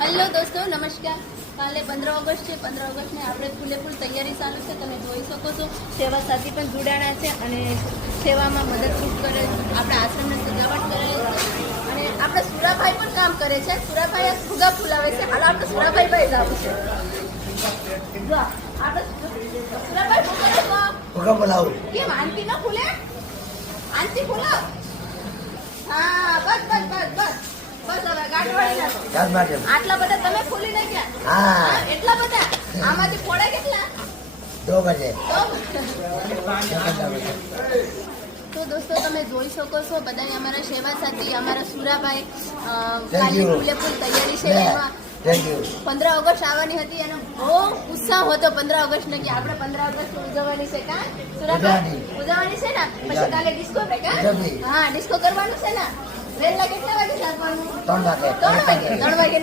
Hello દોસ્તો, નમસ્કાર. કાલે 15 ઓગસ્ટ છે. 15 ઓગસ્ટને આપણે ફૂલેફૂલ તૈયારી ચાલુ છે. તમે જોઈ શકો છો સેવા સાથી પણ જોડાણા છે અને સેવામાં મદદરૂપ કરે, આપણા આશ્રમને સજાવટ કરે છે અને આપણા સુરાભાઈ પણ કામ કરે છે. સુરાભાઈ આ ફુગા ફૂલાવે છે. હાલ આપણે સુરાભાઈ ભાઈ લાવું છે. જો આપણે સુરાભાઈ ફુગા બોલાવું કેમ આંટી ન ફૂલે? આંટી ફૂલાવ. હા, બસ બસ બસ બસ બસ. હવે ગાંઠવાળી નાખો. આટલા બધા તમે ખોલી નાખ્યા? હા. એટલા બધા? આમાંથી ફોડા કેટલા? 2 બજે. તો દોસ્તો તમે જોઈ શકો છો બધા અમારા સેવા સાથી, અમારા સુરાભાઈ Thank કાલે you. ફૂલેફૂલ તૈયારી છે. એમાં થેન્ક યુ. 15 ઓગસ્ટ આવવાની હતી એનો બહુ ઉત્સાહ હતો 15 ઓગસ્ટ ને કે આપણે 15 ઓગસ્ટ ઉજવવાની છે. કા સુરાભાઈ ઉજવવાની છે ને? પછી કાલે ડિસ્કો છે. કા હા, ડિસ્કો કરવાનું છે ને? વહેલા કેટલા વાગે જવાનું? 3 વાગે. 3 વાગે